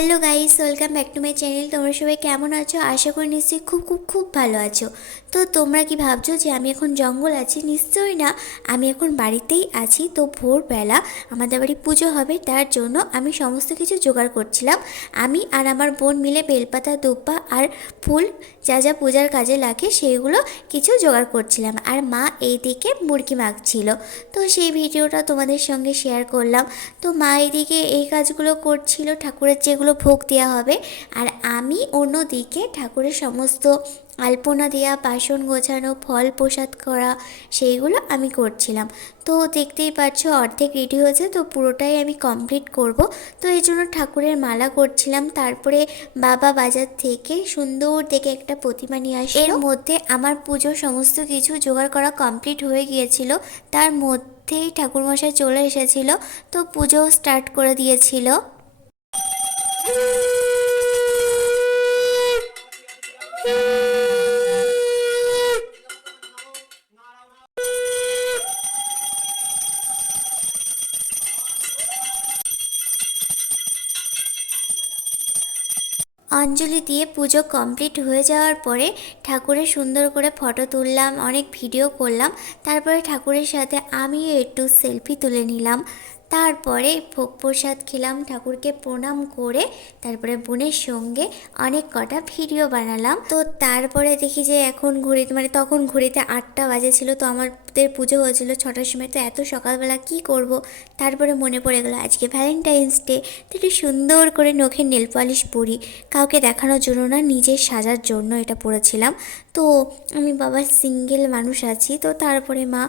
Hello guys, welcome back to my channel. তোমরা সবাই কেমন আছো? আশা করি নিশ্চয়ই খুব খুব খুব ভালো আছো। তো তোমরা কি ভাবছো যে আমি এখন জঙ্গল আছি? নিশ্চয়ই না, আমি এখন বাড়িতেই আছি। তো ভোরবেলা আমাদের বাড়ি পুজো হবে, তার জন্য আমি সমস্ত কিছু জোগাড় করছিলাম। আমি আর আমার বোন মিলে বেলপাতা, দুব্বা আর ফুল যা যা পূজার কাজে লাগে সেইগুলো কিছু জোগাড় করছিলাম, আর মা এইদিকে মুরগি মাখছিল। তো সেই ভিডিওটা তোমাদের সঙ্গে শেয়ার করলাম। তো মা এইদিকে এই কাজগুলো করছিল, ঠাকুরের যেগুলো ভোগ দেওয়া হবে, আর আমি অন্যদিকে ঠাকুরের সমস্ত আলপনা দেওয়া, বাসন গোছানো, ফল প্রসাদ করা, সেইগুলো আমি করছিলাম। তো দেখতেই পাচ্ছ অর্ধেক রেডি হয়েছে, তো পুরোটাই আমি কমপ্লিট করব। তো এই জন্য ঠাকুরের মালা করছিলাম। তারপরে বাবা বাজার থেকে সুন্দর দেখে একটা প্রতিমা নিয়ে আসে। এর মধ্যে আমার পুজোর সমস্ত কিছু জোগাড় করা কমপ্লিট হয়ে গিয়েছিল। তার মধ্যেই ঠাকুরমশাই চলে এসেছিল, তো পুজো স্টার্ট করে দিয়েছিল। অঞ্জলি দিয়ে পুজো কমপ্লিট হয়ে যাওয়ার পরে ঠাকুরের সুন্দর করে ফটো তুললাম, অনেক ভিডিও করলাম। তারপরে ঠাকুরের সাথে আমিও একটু সেলফি তুলে নিলাম। তারপরে ভোগ প্রসাদ খেলাম, ঠাকুরকে প্রণাম করে তারপরে বোনের সঙ্গে অনেক কটা ভিডিও বানালাম। তো তারপরে দেখি যে এখন ঘড়িতে তখন ঘড়িতে 8টা বাজেছিল। তো আমাদের পুজো হয়েছিল 6টার সময়। তো এত সকালবেলা কি করব? তারপরে মনে পড়ে গেল আজকে ভ্যালেন্টাইন্স ডে, তো একটু সুন্দর করে নখের নেল পলিশ পরি, কাউকে দেখানোর জন্য না, নিজের সাজার জন্য এটা পরেছিলাম। তো আমি বাবার সিঙ্গেল মানুষ আছি। তো তারপরে মা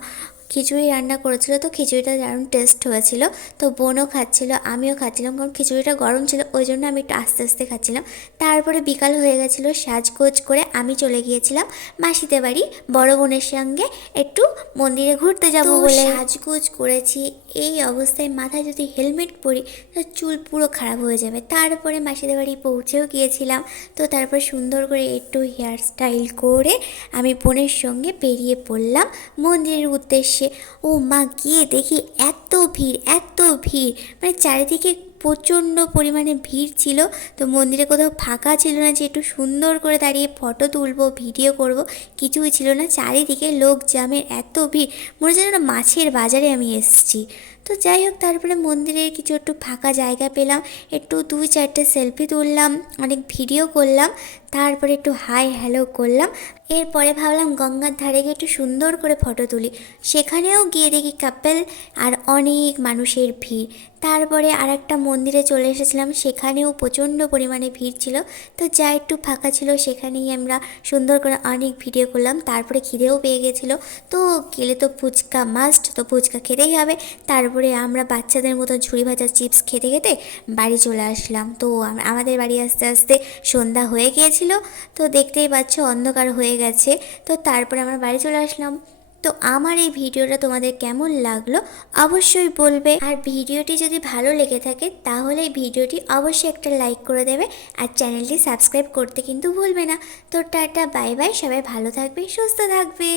খিচুড়ি রান্না করেছিল, তো খিচুড়িটা দারুণ টেস্ট হয়েছিল। তো বোনও খাচ্ছিল, আমিও খাচ্ছিলাম, কারণ খিচুড়িটা গরম ছিল, ওই জন্য আমি একটু আস্তে আস্তে খাচ্ছিলাম। তারপরে বিকাল হয়ে গেছিলো, সাজগোজ করে আমি চলে গিয়েছিলাম মাসিদের বাড়ি বড় বোনের সঙ্গে একটু মন্দিরে ঘুরতে যাবো বলে। সাজগোজ করেছি, এই অবস্থায় মাথায় যদি হেলমেট পরি তো চুল পুরো খারাপ হয়ে যাবে। তারপরে মাসিদের বাড়ি পৌঁছেও গিয়েছিলাম। তো তারপর সুন্দর করে একটু হেয়ার স্টাইল করে আমি বোনের সঙ্গে বেরিয়ে পড়লাম মন্দিরের উদ্দেশ্যে। ও মা, গিয়ে দেখি এত ভিড়, এত ভিড়, চারিদিকে প্রচণ্ড পরিমাণে ভিড় ছিল। তো মন্দিরে কোথাও ফাঁকা ছিল না যে একটু সুন্দর করে দাঁড়িয়ে ফটো তুলবো, ভিডিও করব, কিছুই ছিল না। চারিদিকে লোক জ্যামের এত ভিড়, মনে হচ্ছে যেন মাছের বাজারে আমি এসেছি। তো যাই হোক, তারপরে মন্দিরের কিছু একটু ফাঁকা জায়গা পেলাম, একটু 2-4টে সেলফি তুললাম, অনেক ভিডিও করলাম। তারপরে একটু হাই হ্যালো করলাম। এরপরে ভাবলাম গঙ্গার ধারে গিয়ে একটু সুন্দর করে ফটো তুলি। সেখানেও গিয়ে দেখি কাপেল আর অনেক মানুষের ভিড়। তারপরে আর একটা মন্দিরে চলে এসেছিলাম, সেখানেও প্রচণ্ড পরিমাণে ভিড় ছিল। তো যা একটু ফাঁকা ছিল সেখানেই আমরা সুন্দর করে অনেক ভিডিও করলাম। তারপরে খিদেও পেয়ে গেছিলো, তো গেলে তো ফুচকা মাস্ট, তো ফুচকা খেতেই হবে। তারপরে আমরা বাচ্চাদের মতো ঝুড়ি ভাজা চিপস খেতে খেতে বাড়ি চলে আসলাম। তো আমাদের বাড়ি আস্তে আস্তে সন্ধ্যা হয়ে গিয়েছিল। তো দেখতেই পাচ্ছ অন্ধকার হয়ে গেছে। তো তারপরে আমরা বাড়ি চলে আসলাম। তো আমার এই ভিডিওটা তোমাদের কেমন লাগলো অবশ্যই বলবে, আর ভিডিওটি যদি ভালো লেগে থাকে তাহলে এই ভিডিওটি অবশ্যই একটা লাইক করে দেবে, আর চ্যানেলটি সাবস্ক্রাইব করতে কিন্তু ভুলবে না। তো টাটা, বাই বাই, সবাই ভালো থাকবে, সুস্থ থাকবে।